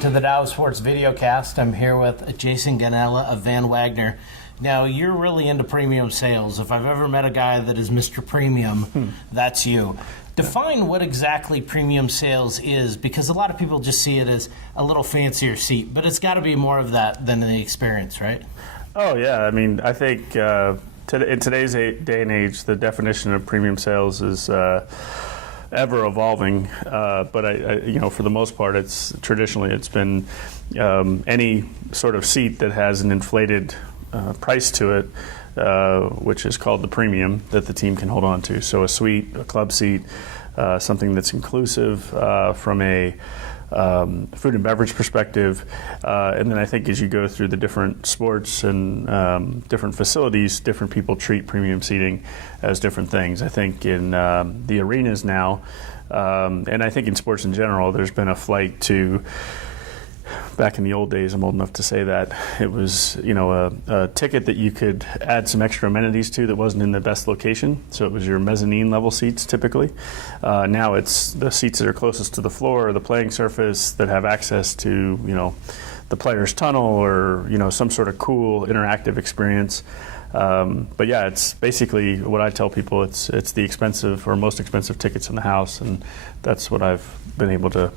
to the Dow Sports Videocast. I'm here with Jason Gonella of Wagner. Now, you're really into premium sales. If I've ever met a guy that is Mr. Premium, that's you. Define what exactly premium sales is, because a lot of people just see it as a little fancier seat, but it's got to be more of that than the experience, right? Oh, yeah. I mean, I think in today's day and age, the definition of premium sales is ever evolving, but for the most part, traditionally it's been any sort of seat that has an inflated price to it, which is called the premium, that the team can hold on to. So a suite, a club seat, something that's inclusive from a food and beverage perspective, and then I think as you go through the different sports and different facilities, different people treat premium seating as different things. I think in the arenas now, and I think in sports in general, there's been a flight to, back in the old days, I'm old enough to say that, it was a ticket that you could add some extra amenities to that wasn't in the best location. So it was your mezzanine level seats typically. Now it's the seats that are closest to the floor or the playing surface that have access to the player's tunnel or some sort of cool interactive experience. But yeah, it's basically what I tell people. It's the expensive or most expensive tickets in the house, and that's what I've been able to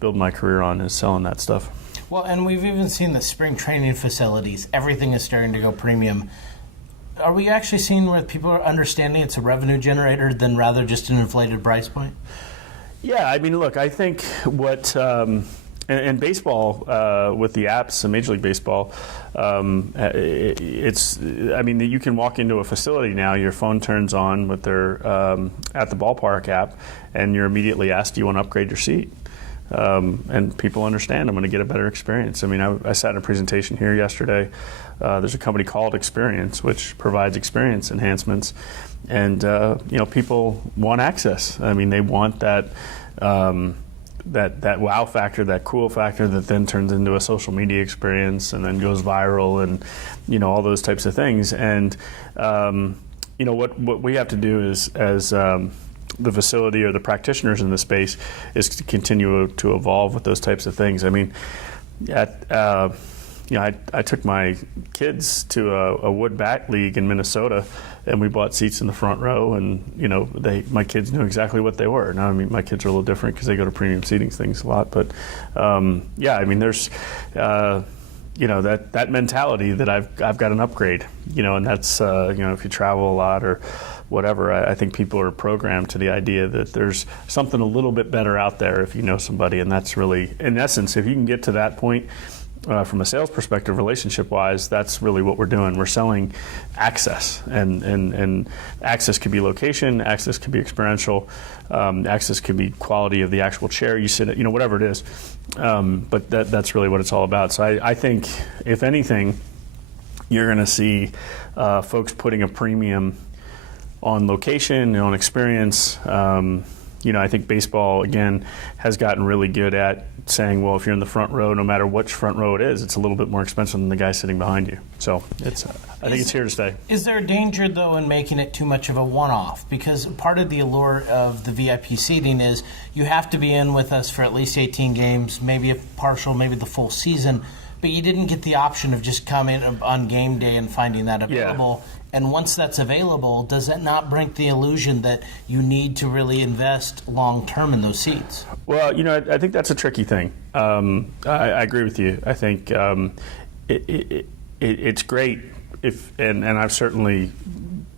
build my career on, is selling that stuff. Well, and we've even seen the spring training facilities. Everything is starting to go premium. Are we actually seeing where people are understanding it's a revenue generator than rather just an inflated price point? Yeah, I mean, look, I think what and baseball with the apps, Major League Baseball, you can walk into a facility now, your phone turns on with their at the ballpark app, and you're immediately asked, do you want to upgrade your seat? And people understand I'm going to get a better experience. I mean, I sat in a presentation here yesterday. There's a company called Experience, which provides experience enhancements, and people want access. I mean, they want that that wow factor, that cool factor that then turns into a social media experience and then goes viral, and all those types of things. And what we have to do is as the facility or the practitioners in the space is to continue to evolve with those types of things. I mean, I took my kids to a wood bat league in Minnesota, and we bought seats in the front row, and my kids knew exactly what they were. Now, I mean, my kids are a little different because they go to premium seating things a lot, but I mean, there's that mentality that I've got an upgrade, and that's if you travel a lot or whatever, I think people are programmed to the idea that there's something a little bit better out there if you know somebody, and that's really, in essence, if you can get to that point from a sales perspective, relationship-wise, that's really what we're doing. We're selling access, and access could be location, access could be experiential, access could be quality of the actual chair you sit at, whatever it is. But that's really what it's all about. So I think, if anything, you're going to see folks putting a premium on location and on experience. I think baseball, again, has gotten really good at saying, well, if you're in the front row, no matter which front row it is, it's a little bit more expensive than the guy sitting behind you. So I think it's here to stay. Is there a danger, though, in making it too much of a one-off? Because part of the allure of the VIP seating is you have to be in with us for at least 18 games, maybe a partial, maybe the full season, but you didn't get the option of just coming on game day and finding that available. Yeah. And once that's available, does that not break the illusion that you need to really invest long-term in those seats? Well, I think that's a tricky thing. I agree with you. I think it's great and I've certainly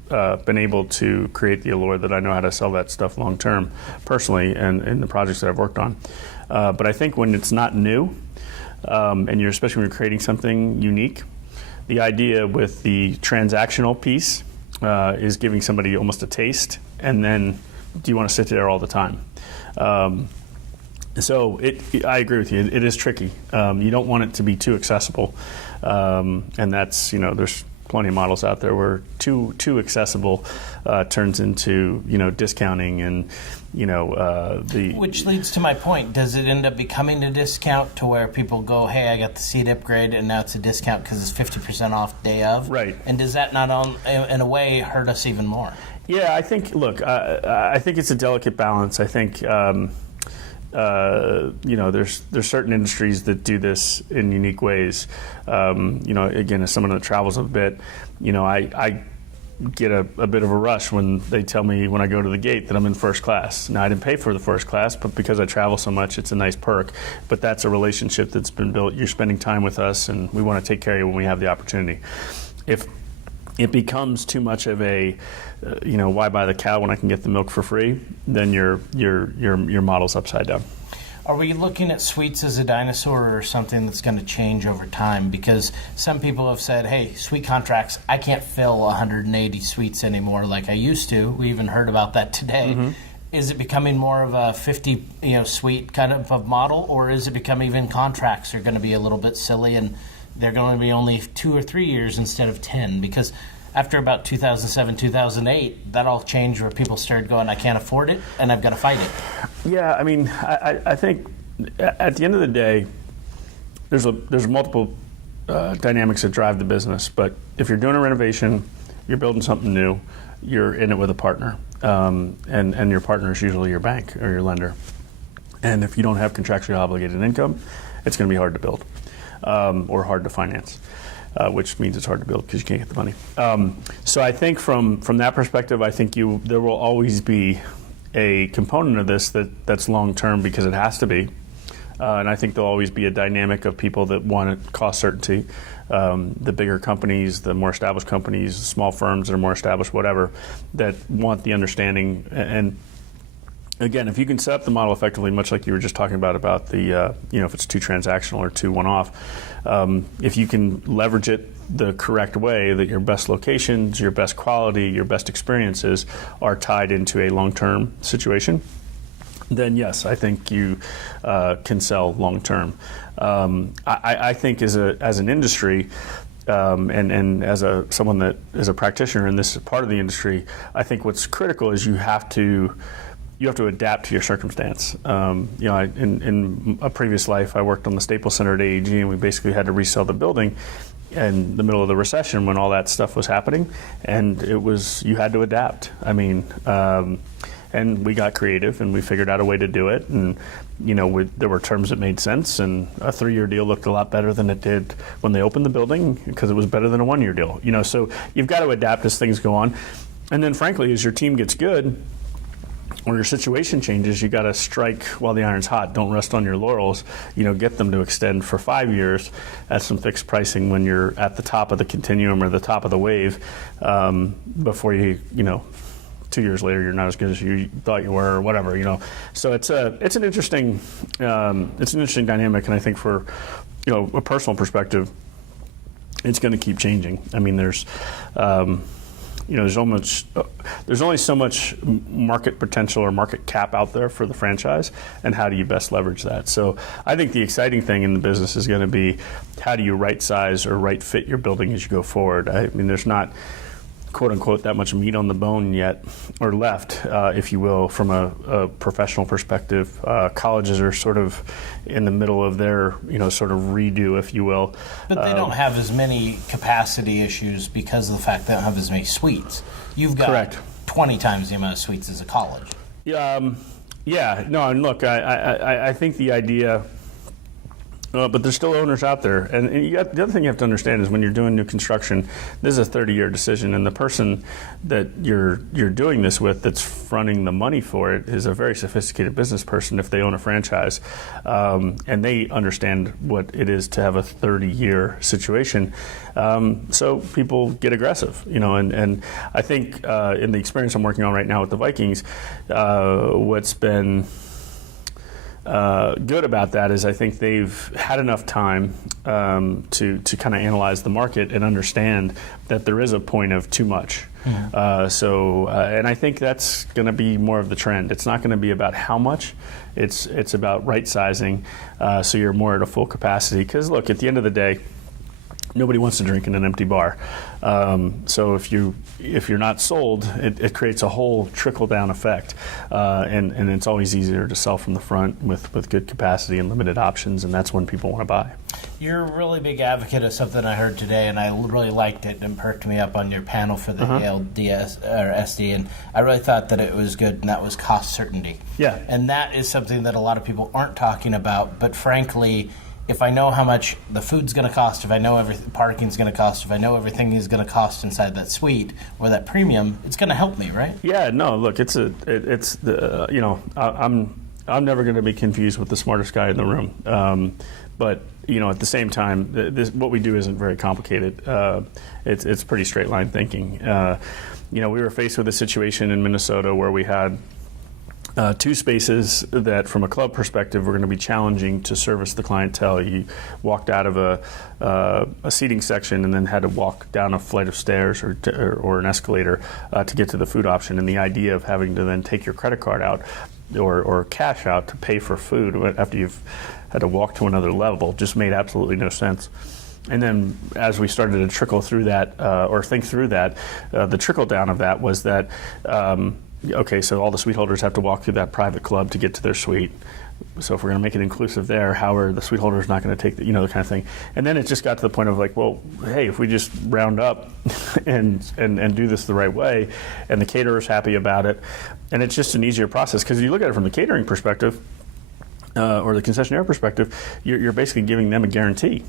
been able to create the allure that I know how to sell that stuff long-term personally and in the projects that I've worked on. But I think when it's not new, and especially when you're creating something unique, the idea with the transactional piece is giving somebody almost a taste, and then do you want to sit there all the time? So I agree with you. It is tricky. You don't want it to be too accessible, and that's there's plenty of models out there where too accessible turns into discounting and Which leads to my point. Does it end up becoming a discount to where people go, hey, I got the seat upgrade, and now it's a discount because it's 50% off day of? Right. And does that not, in a way, hurt us even more? Yeah, I think, look, I think it's a delicate balance. I think there's certain industries that do this in unique ways. Again, as someone that travels a bit, I get a bit of a rush when they tell me when I go to the gate that I'm in first class. Now, I didn't pay for the first class, but because I travel so much, it's a nice perk. But that's a relationship that's been built. You're spending time with us, and we want to take care of you when we have the opportunity. If it becomes too much of a, why buy the cow when I can get the milk for free, then your model's upside down. Are we looking at suites as a dinosaur or something that's going to change over time? Because some people have said, hey, suite contracts, I can't fill 180 suites anymore like I used to. We even heard about that today. Mm-hmm. Is it becoming more of a 50 suite kind of a model, or is it becoming even contracts are going to be a little bit silly and they're going to be only 2 or 3 years instead of 10? Because after about 2007, 2008, that all changed where people started going, I can't afford it, and I've got to fight it. Yeah, I mean, I think at the end of the day, there's multiple dynamics that drive the business. But if you're doing a renovation, you're building something new, you're in it with a partner, and your partner is usually your bank or your lender. And if you don't have contractually obligated income, it's going to be hard to build or hard to finance. Which means it's hard to build because you can't get the money. So I think from that perspective, I think there will always be a component of this that's long-term because it has to be. And I think there'll always be a dynamic of people that want cost certainty. The bigger companies, the more established companies, small firms that are more established, whatever, that want the understanding. And again, if you can set up the model effectively, much like you were just talking about the, if it's too transactional or too one-off, if you can leverage it the correct way, that your best locations, your best quality, your best experiences are tied into a long-term situation, then yes, I think you can sell long-term. I think as an industry, and as someone that is a practitioner in this part of the industry, I think what's critical is you have to adapt to your circumstance. In a previous life, I worked on the Staples Center at AEG, and we basically had to resell the building in the middle of the recession when all that stuff was happening, and you had to adapt. I mean, and we got creative, and we figured out a way to do it, and there were terms that made sense, and a 3-year deal looked a lot better than it did when they opened the building because it was better than a 1-year deal. So you've got to adapt as things go on, and then frankly, as your team gets good, or your situation changes, you got to strike while the iron's hot. Don't rest on your laurels. Get them to extend for 5 years at some fixed pricing when you're at the top of the continuum or the top of the wave, before 2 years later you're not as good as you thought you were, or whatever. So it's an interesting dynamic, and I think for a personal perspective, it's going to keep changing. I mean, there's only so much market potential or market cap out there for the franchise, and how do you best leverage that? So I think the exciting thing in the business is going to be how do you right size or right fit your building as you go forward. I mean, there's not, quote unquote, that much meat on the bone yet, or left, if you will, from a professional perspective. Colleges are sort of in the middle of their, sort of redo, if you will. But they don't have as many capacity issues because of the fact they don't have as many suites. You've got correct. 20 times the amount of suites as a college. No, and look, I think the idea. But there's still owners out there. And the other thing you have to understand is when you're doing new construction, this is a 30-year decision, and the person that you're doing this with that's fronting the money for it is a very sophisticated business person if they own a franchise. And they understand what it is to have a 30-year situation. So people get aggressive, and I think in the experience I'm working on right now with the Vikings, what's been good about that is I think they've had enough time to kind of analyze the market and understand that there is a point of too much. Mm-hmm. And I think that's going to be more of the trend. It's not going to be about how much. It's about right sizing, so you're more at a full capacity. Because look, at the end of the day, Nobody wants to drink in an empty bar. So if you're not sold, it creates a whole trickle-down effect. And it's always easier to sell from the front with good capacity and limited options, and that's when people want to buy. You're a really big advocate of something I heard today, and I really liked it, and perked me up on your panel for the ALDS or SD, and I really thought that it was good, and that was cost certainty. Yeah. And that is something that a lot of people aren't talking about, but frankly, if I know how much the food's going to cost, if I know parking's going to cost, if I know everything is going to cost inside that suite or that premium, it's going to help me, right? Yeah, no, look, I'm never going to be confused with the smartest guy in the room. But at the same time, what we do isn't very complicated. It's pretty straight line thinking. We were faced with a situation in Minnesota where we had two spaces that, from a club perspective, were going to be challenging to service the clientele. You walked out of a seating section and then had to walk down a flight of stairs or an escalator to get to the food option. And the idea of having to then take your credit card out or cash out to pay for food after you've had to walk to another level just made absolutely no sense. And then as we started to trickle through that or think through that, the trickle down of that was that okay, so all the suite holders have to walk through that private club to get to their suite. So if we're going to make it inclusive there, how are the suite holders not going to take the kind of thing? And then it just got to the point of like, well, hey, if we just round up and do this the right way, and the caterer's happy about it, and it's just an easier process. Because you look at it from the catering perspective or the concessionaire perspective, you're basically giving them a guarantee.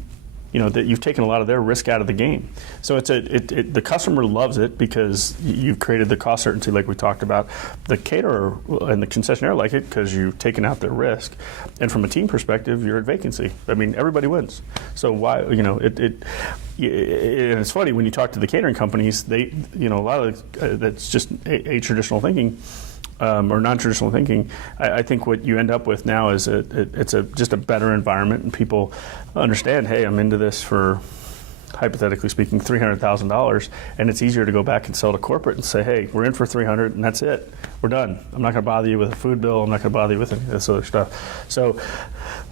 That you've taken a lot of their risk out of the game. So the customer loves it because you've created the cost certainty like we talked about. The caterer and the concessionaire like it because you've taken out their risk. And from a team perspective, you're at vacancy. I mean, everybody wins. So why, and it's funny when you talk to the catering companies, they, a lot of that's just a traditional thinking. Or non-traditional thinking. I think what you end up with now is it's just a better environment, and people understand, hey, I'm into this for, hypothetically speaking, $300,000, and it's easier to go back and sell to corporate and say, hey, we're in for $300,000 and that's it. We're done. I'm not going to bother you with a food bill. I'm not going to bother you with any of this other stuff. So,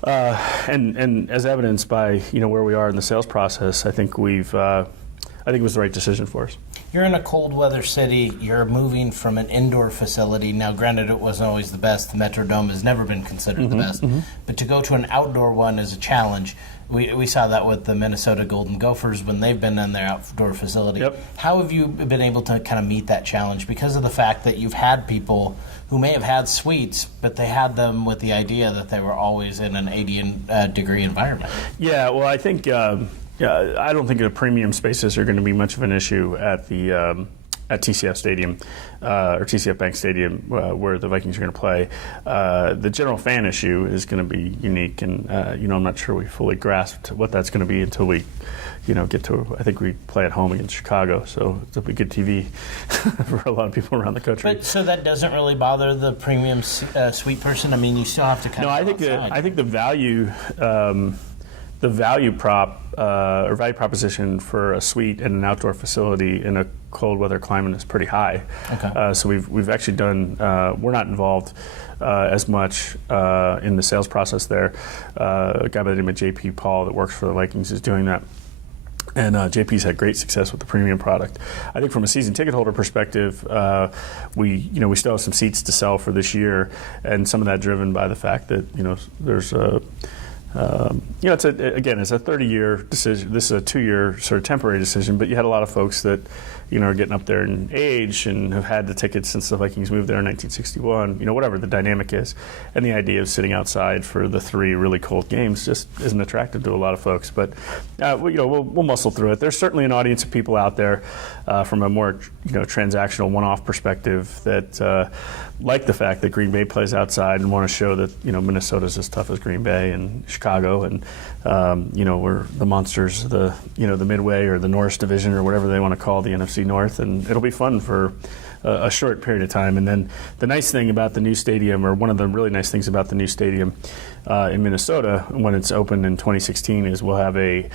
and as evidenced by where we are in the sales process, I think it was the right decision for us. You're in a cold weather city. You're moving from an indoor facility. Now, granted, it wasn't always the best. The Metrodome has never been considered the best. But to go to an outdoor one is a challenge. We saw that with the Minnesota Golden Gophers when they've been in their outdoor facility. Yep. How have you been able to kind of meet that challenge? Because of the fact that you've had people who may have had suites, but they had them with the idea that they were always in an 80-degree environment. Yeah, well, I think... I don't think the premium spaces are going to be much of an issue at the at TCF Stadium or TCF Bank Stadium where the Vikings are going to play. The general fan issue is going to be unique, and I'm not sure we fully grasped what that's going to be until we get to. I think we play at home against Chicago, so it'll be good TV for a lot of people around the country. But so that doesn't really bother the premium suite person. I mean, you still have to kind of. No, I think the value. The value proposition for a suite in an outdoor facility in a cold weather climate is pretty high. Okay. So we've actually done. We're not involved as much in the sales process there. A guy by the name of JP Paul that works for the Vikings is doing that. And JP's had great success with the premium product. I think from a season ticket holder perspective, we still have some seats to sell for this year, and some of that driven by the fact that there's a. It's a 30-year decision. This is a 2-year sort of temporary decision, but you had a lot of folks that, are getting up there in age and have had the tickets since the Vikings moved there in 1961. Whatever the dynamic is, and the idea of sitting outside for the 3 really cold games just isn't attractive to a lot of folks. But we'll muscle through it. There's certainly an audience of people out there from a more transactional one-off perspective that like the fact that Green Bay plays outside and want to show that Minnesota's as tough as Green Bay and Chicago, and we're the monsters, the Midway or the Norris Division or whatever they want to call the NFC North, and it'll be fun for a short period of time. And then the nice thing about the new stadium, or one of the really nice things about the new stadium in Minnesota when it's opened in 2016, is we'll have a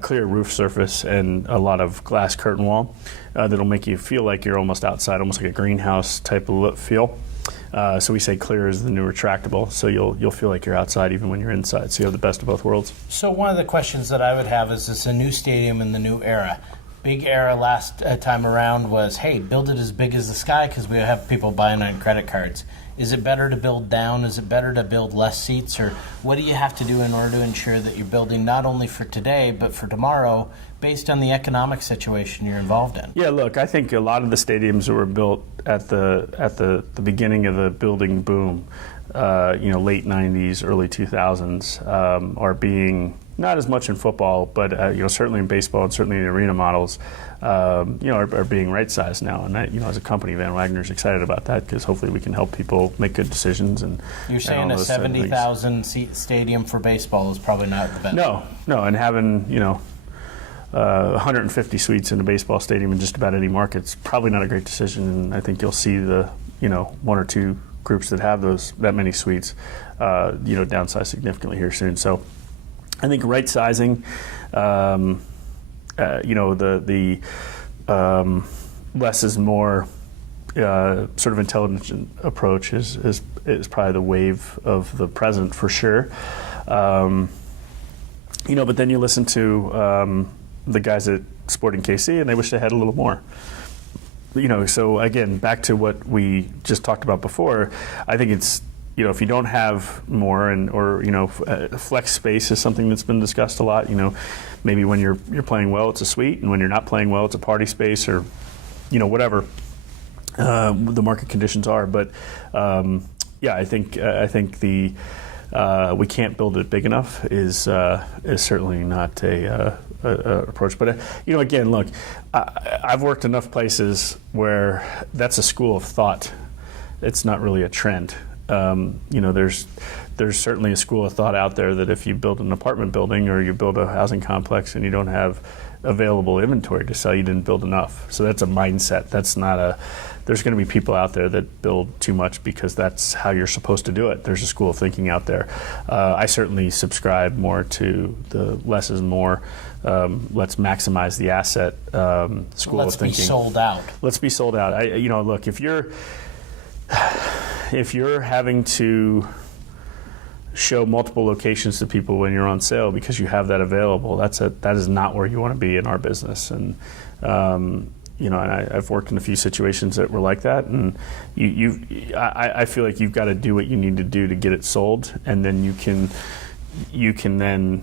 clear roof surface and a lot of glass curtain wall that'll make you feel like you're almost outside, almost like a greenhouse type of feel. So we say clear is the new retractable. So you'll feel like you're outside even when you're inside. So you have the best of both worlds. So one of the questions that I would have is this a new stadium in the new era? Big era last time around was, hey, build it as big as the sky because we have people buying on credit cards. Is it better to build down? Is it better to build less seats? Or what do you have to do in order to ensure that you're building not only for today but for tomorrow based on the economic situation you're involved in? Yeah, look, I think a lot of the stadiums that were built at the beginning of the building boom, late 90s, early 2000s, are being, not as much in football, but certainly in baseball and certainly in arena models, are being right-sized now. And that, as a company, Van Wagner's excited about that because hopefully we can help people make good decisions. And you're saying a 70,000 seat stadium for baseball is probably not the best. No, and having 150 suites in a baseball stadium in just about any market's probably not a great decision. And I think you'll see the one or two groups that have that many suites downsize significantly here soon. So I think right sizing, the less is more sort of intelligent approach is probably the wave of the present for sure. But then you listen to the guys at Sporting KC and they wish they had a little more. So again, back to what we just talked about before, I think it's, if you don't have more flex space is something that's been discussed a lot. Maybe when you're playing well, it's a suite, and when you're not playing well, it's a party space or, whatever the market conditions are. But I think the we can't build it big enough is certainly not a approach. But again, look, I've worked enough places where that's a school of thought. It's not really a trend. There's certainly a school of thought out there that if you build an apartment building or you build a housing complex and you don't have available inventory to sell, you didn't build enough. So that's a mindset. That's not there's going to be people out there that build too much because that's how you're supposed to do it. There's a school of thinking out there. I certainly subscribe more to the less is more. Let's maximize the asset school of thinking. Let's be sold out. Let's be sold out. Look, if you're having to show multiple locations to people when you're on sale because you have that available, that is not where you want to be in our business. And and I've worked in a few situations that were like that, and I feel like you've got to do what you need to do to get it sold, and then you can then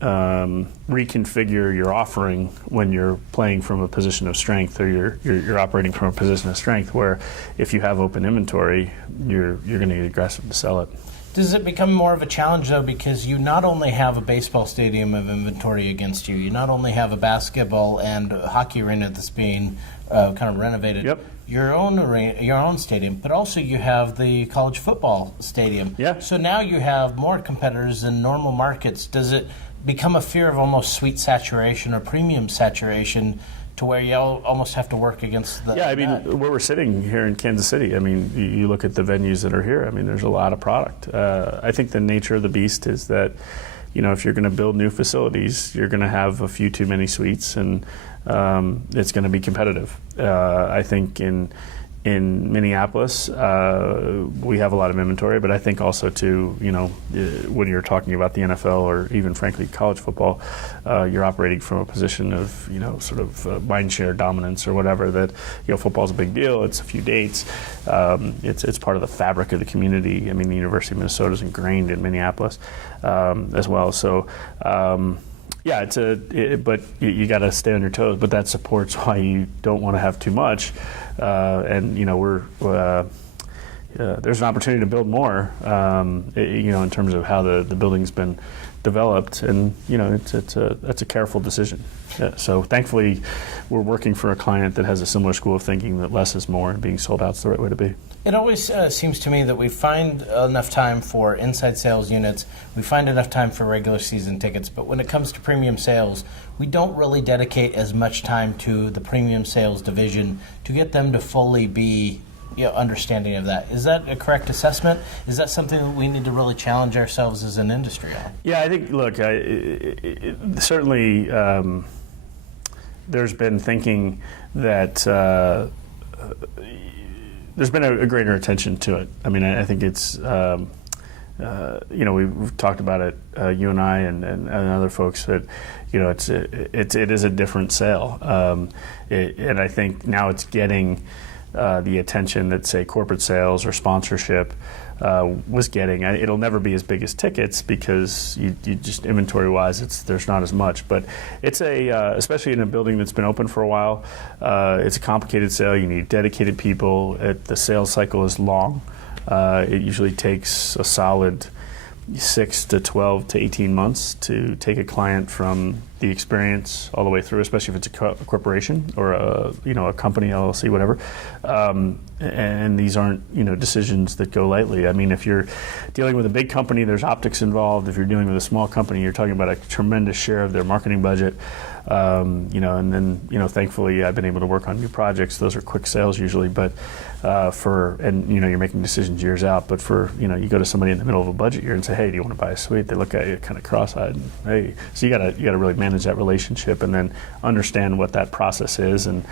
reconfigure your offering when you're playing from a position of strength, or you're operating from a position of strength where if you have open inventory, you're going to get aggressive to sell it. Does it become more of a challenge, though, because you not only have a baseball stadium of inventory against you, you not only have a basketball and a hockey arena that's being kind of renovated, yep, your own arena, your own stadium, but also you have the college football stadium. Yeah. So now you have more competitors in normal markets. Does it become a fear of almost suite saturation or premium saturation to where you almost have to work against the... Yeah, where we're sitting here in Kansas City, you look at the venues that are here, there's a lot of product. I think the nature of the beast is that, if you're going to build new facilities, you're going to have a few too many suites, and it's going to be competitive. I think in Minneapolis, we have a lot of inventory, but I think also too, when you're talking about the NFL or even frankly college football, you're operating from a position of, sort of mind share dominance or whatever, that, football's a big deal. It's a few dates. It's part of the fabric of the community. The University of Minnesota is ingrained in Minneapolis as well. So, yeah, but you got to stay on your toes. But that supports why you don't want to have too much. There's an opportunity to build more. In terms of how the building's been developed, and that's a careful decision. So thankfully, we're working for a client that has a similar school of thinking that less is more, and being sold out is the right way to be. It always seems to me that we find enough time for inside sales units, we find enough time for regular season tickets, but when it comes to premium sales, we don't really dedicate as much time to the premium sales division to get them to fully be understanding of that. Is that a correct assessment? Is that something that we need to really challenge ourselves as an industry on? Yeah, I think, look, certainly there's been thinking that there's been a greater attention to it. I mean, I think it's, we've talked about it, you and I and other folks, that, it is a different sale. And I think now it's getting the attention that, say, corporate sales or sponsorship was getting. It'll never be as big as tickets because you just inventory-wise, there's not as much. But it's especially in a building that's been open for a while, it's a complicated sale. You need dedicated people. The sales cycle is long. It usually takes a solid 6 to 12 to 18 months to take a client from the experience all the way through, especially if it's a corporation or a company, LLC, whatever. And these aren't decisions that go lightly. I mean, if you're dealing with a big company, there's optics involved. If you're dealing with a small company, you're talking about a tremendous share of their marketing budget. And then thankfully I've been able to work on new projects. Those are quick sales usually, but you're making decisions years out. But you go to somebody in the middle of a budget year and say, hey, do you want to buy a suite? They look at you kind of cross-eyed. And, hey, so you got to really manage that relationship and then understand what that process is. And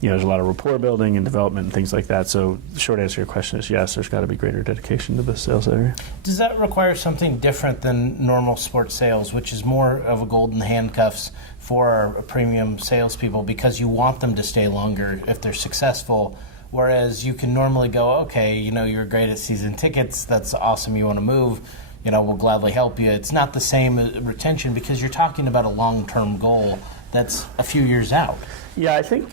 there's a lot of rapport building and development and things like that. So the short answer to your question is yes, there's got to be greater dedication to the sales area. Does that require something different than normal sports sales, which is more of a golden handcuffs for our premium salespeople because you want them to stay longer if they're successful? Whereas you can normally go, okay, you're great at season tickets. That's awesome. You want to move. We'll gladly help you. It's not the same retention because you're talking about a long-term goal that's a few years out. Yeah, I think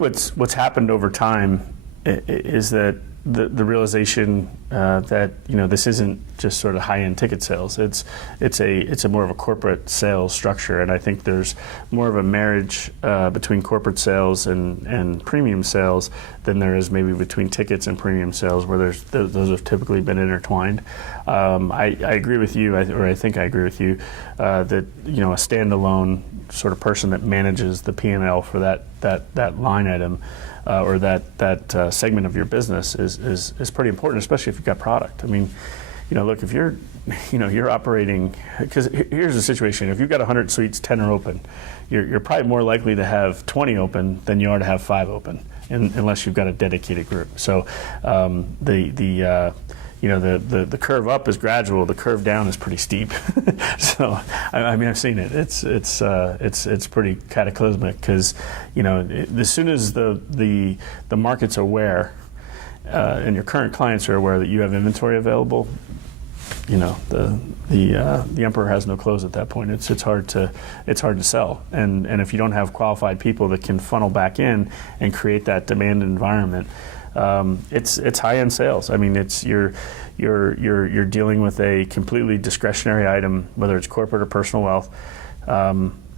what's happened over time is that the realization that this isn't just sort of high-end ticket sales. It's a more of a corporate sales structure, and I think there's more of a marriage between corporate sales and premium sales than there is maybe between tickets and premium sales, where those have typically been intertwined. I agree with you, or I think I agree with you, that a standalone sort of person that manages the P&L for that line item or that segment of your business is pretty important, especially if you've got product. I mean, look, if you're operating, because here's the situation: if you've got 100 suites, 10 are open, you're probably more likely to have 20 open than you are to have 5 open, unless you've got a dedicated group. So the curve up is gradual. The curve down is pretty steep. So I mean, I've seen it. It's pretty cataclysmic because as soon as the market's aware and your current clients are aware that you have inventory available, the emperor has no clothes at that point. It's hard to sell, and if you don't have qualified people that can funnel back in and create that demand environment. It's high-end sales. I mean, you're dealing with a completely discretionary item, whether it's corporate or personal wealth,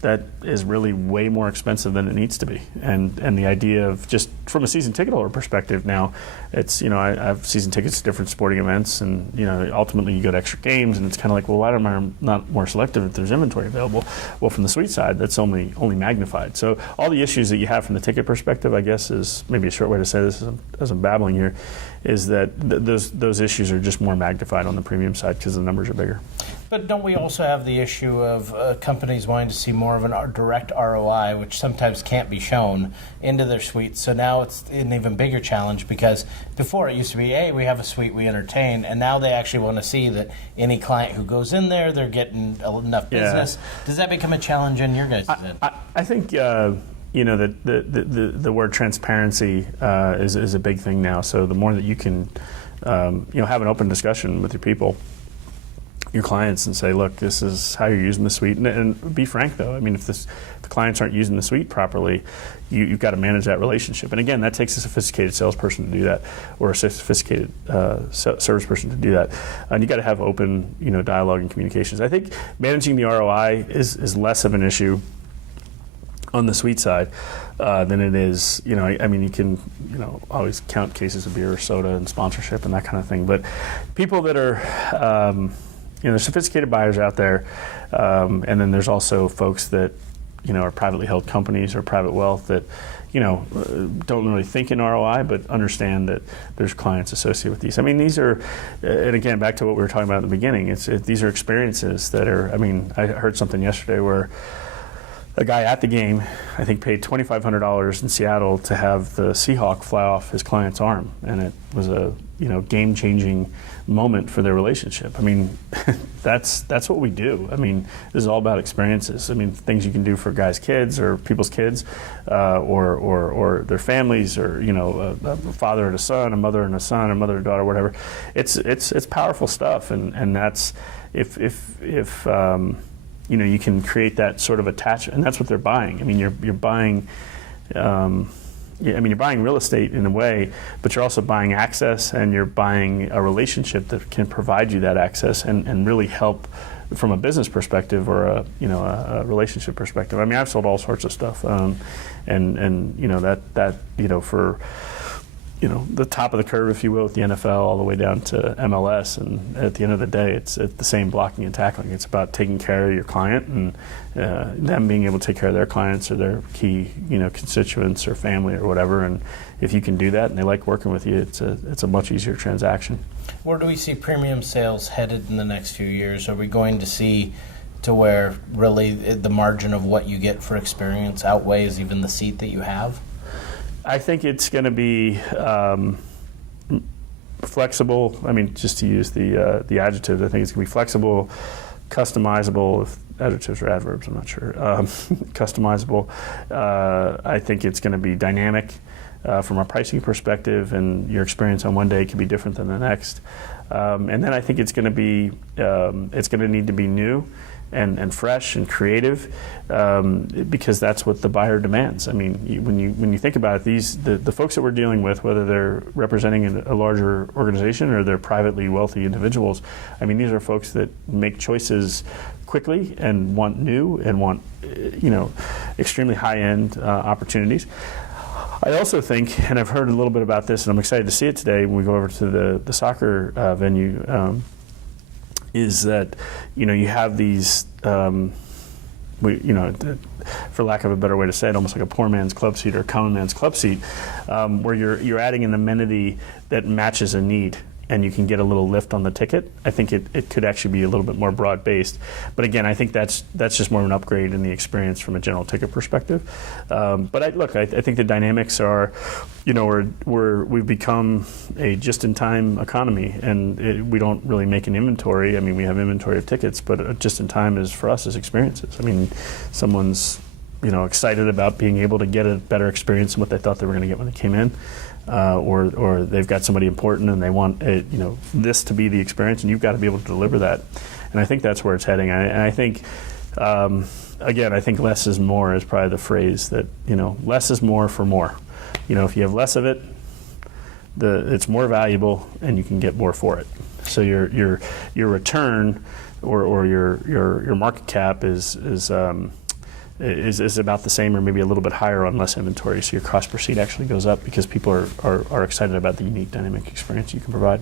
that is really way more expensive than it needs to be. And the idea of just from a season ticket holder perspective now, it's, I have season tickets to different sporting events, and, ultimately you go to extra games, and it's kind of like, well, why am I not more selective if there's inventory available? Well, from the suite side, that's only magnified. So all the issues that you have from the ticket perspective, I guess, is maybe a short way to say this as I'm babbling here, is that those issues are just more magnified on the premium side because the numbers are bigger. But don't we also have the issue of companies wanting to see more of a direct ROI, which sometimes can't be shown, into their suites? So now it's an even bigger challenge because before it used to be, hey, we have a suite, we entertain, and now they actually want to see that any client who goes in there, they're getting enough business. Yeah. Does that become a challenge in your guys' end? I think that the word transparency is a big thing now. So the more that you can have an open discussion with your people, your clients, and say, look, this is how you're using the suite. And be frank, though. I mean, if the clients aren't using the suite properly, you've got to manage that relationship. And again, that takes a sophisticated salesperson to do that, or a sophisticated service person to do that. And you got to have open, dialogue and communications. I think managing the ROI is less of an issue on the suite side than it is, I mean, you can, always count cases of beer or soda and sponsorship and that kind of thing. But people that are, there's sophisticated buyers out there, and then there's also folks that, are privately held companies or private wealth that, don't really think in ROI, but understand that there's clients associated with these. I mean, these are, and again, back to what we were talking about at the beginning, these are experiences that are, I mean, I heard something yesterday where a guy at the game, I think, paid $2,500 in Seattle to have the Seahawk fly off his client's arm, and it was a game-changing moment for their relationship. I mean, that's what we do. I mean, this is all about experiences. I mean, things you can do for guys' kids or people's kids, or their families, or a father and a son, a mother and a son, a mother and daughter, whatever. It's powerful stuff, and that's if you can create that sort of attachment, and that's what they're buying. I mean, you're buying. You're buying real estate in a way, but you're also buying access, and you're buying a relationship that can provide you that access and really help from a business perspective or a relationship perspective. I mean, I've sold all sorts of stuff, for the top of the curve, if you will, with the NFL all the way down to MLS. And at the end of the day, it's the same blocking and tackling. It's about taking care of your client and them being able to take care of their clients or their key, constituents or family or whatever. And if you can do that and they like working with you, it's a much easier transaction. Where do we see premium sales headed in the next few years? Are we going to see to where really the margin of what you get for experience outweighs even the seat that you have? I think it's going to be flexible. I mean, just to use the adjectives, I think it's going to be flexible, customizable. If adjectives or adverbs, I'm not sure. Customizable. I think it's going to be dynamic from a pricing perspective, and your experience on one day can be different than the next. And then I think it's going to be it's going to need to be new and fresh and creative, because that's what the buyer demands. I mean, when you think about it, the folks that we're dealing with, whether they're representing a larger organization or they're privately wealthy individuals, I mean, these are folks that make choices quickly and want new and want extremely high-end opportunities. I also think, and I've heard a little bit about this, and I'm excited to see it today when we go over to the soccer venue, is that you have these, for lack of a better way to say it, almost like a poor man's club seat or a common man's club seat, where you're adding an amenity that matches a need, and you can get a little lift on the ticket. I think it could actually be a little bit more broad-based. But again, I think that's just more of an upgrade in the experience from a general ticket perspective. But I think the dynamics are, we've become a just-in-time economy, and we don't really make an inventory. I mean, we have inventory of tickets, but just-in-time is, for us, is experiences. I mean, someone's excited about being able to get a better experience than what they thought they were going to get when they came in. Or they've got somebody important and they want this to be the experience, and you've got to be able to deliver that. And I think that's where it's heading. And I think, again, I think less is more is probably the phrase that, less is more for more. If you have less of it, it's more valuable and you can get more for it. So your return or your market cap is about the same or maybe a little bit higher on less inventory, so your cost per seat actually goes up because people are excited about the unique dynamic experience you can provide.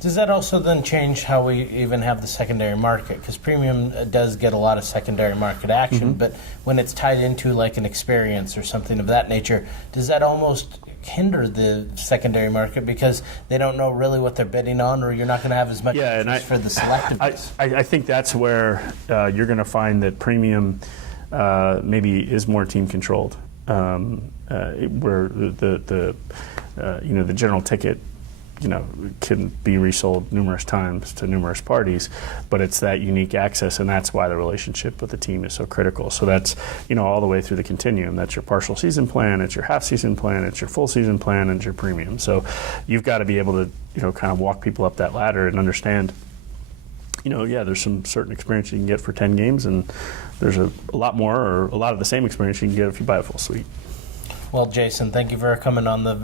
Does that also then change how we even have the secondary market? Because premium does get a lot of secondary market action, but when it's tied into like an experience or something of that nature, does that almost hinder the secondary market because they don't know really what they're bidding on, or you're not going to have as much interest for the selectiveness? I think that's where you're going to find that premium maybe is more team controlled, where the general ticket can be resold numerous times to numerous parties, but it's that unique access, and that's why the relationship with the team is so critical. So that's all the way through the continuum. That's your partial season plan, it's your half season plan, it's your full season plan, and it's your premium. So you've got to be able to kind of walk people up that ladder and understand. There's some certain experience you can get for 10 games, and there's a lot more or a lot of the same experience you can get if you buy a full suite. Well, Jason, thank you for coming on the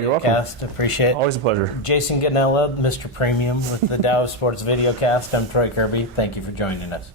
you're welcome. Videocast. Appreciate it. Always a pleasure. Jason Gonella, Mr. Premium with the Dow Sports Videocast. I'm Troy Kirby. Thank you for joining us.